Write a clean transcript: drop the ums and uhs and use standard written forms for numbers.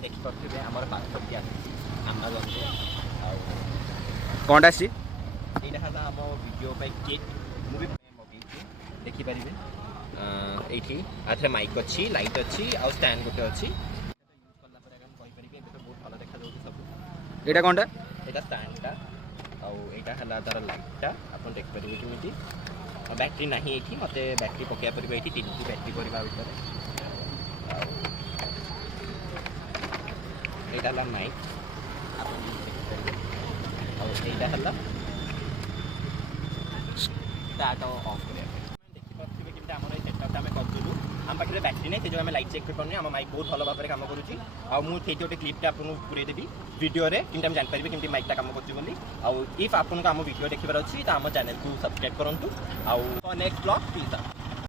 आपन देखि परथिबे हमर पार्सल आसी Amazon रे कोनटा आसी एटा हला हम वीडियो पे किट मूवी मगेछि देखि परिबे एठी आथरे माइक अछि लाइट अछि आ स्टैंड गोटे अछि यूज करला पर हम कहि परिबे एबे तो बहुत भलो देखा जाउछि सब एटा कोनटा एटा स्टैंडटा आ एटा हला तार लाइटटा आपन देख परिबे किमिति बैटरी नहीं एठी मते बैटरी पकिया परिबे एठी 3 बैटरी परिबा भितर एटा ला माइक आपन देख परिबे और एटा हला स्टार्ट ऑफ करे देखि परथिबे किमता हमर ए सेटअप हम करजुलु हम पाखरे बैटरी नै से जो हम लाइट चेक कर पने हम माइक बहुत भलो भाबरे काम करूची आ मु थेति ओटे क्लिप टा आपन पुरे देबी वीडियो रे किमता हम जान परिबे किमती माइक टा काम करची बोली आ इफ आपन को हम वीडियो देखिबार अछि त हम चैनल को सब्सक्राइब करंतु आ नेक्स्ट ब्लॉग प्लीज